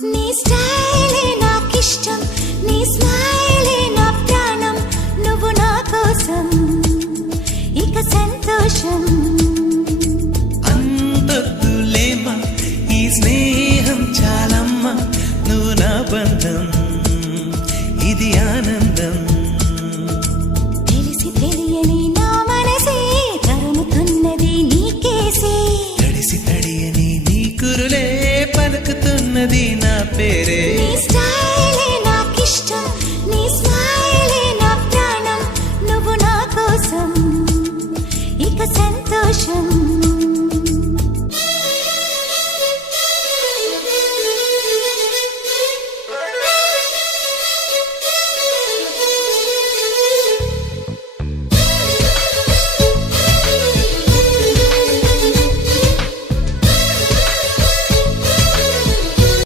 నీ స్టైలే నాకిష్టం, నీ స్మైలే నా ప్రాణం, నువ్వు నా కోసం ఇక సంతోషం. అంతొద్దులేమా ఈ స్నేహం చాలమ్మా, నువ్వు నా బంధం ఇది ఆనందం. తెలిసి తెలియని నా మనసే తరుముతున్నది నీకేసే, తడిసి తడియని నీ కురులే పలుకుతున్నది నా పేరే.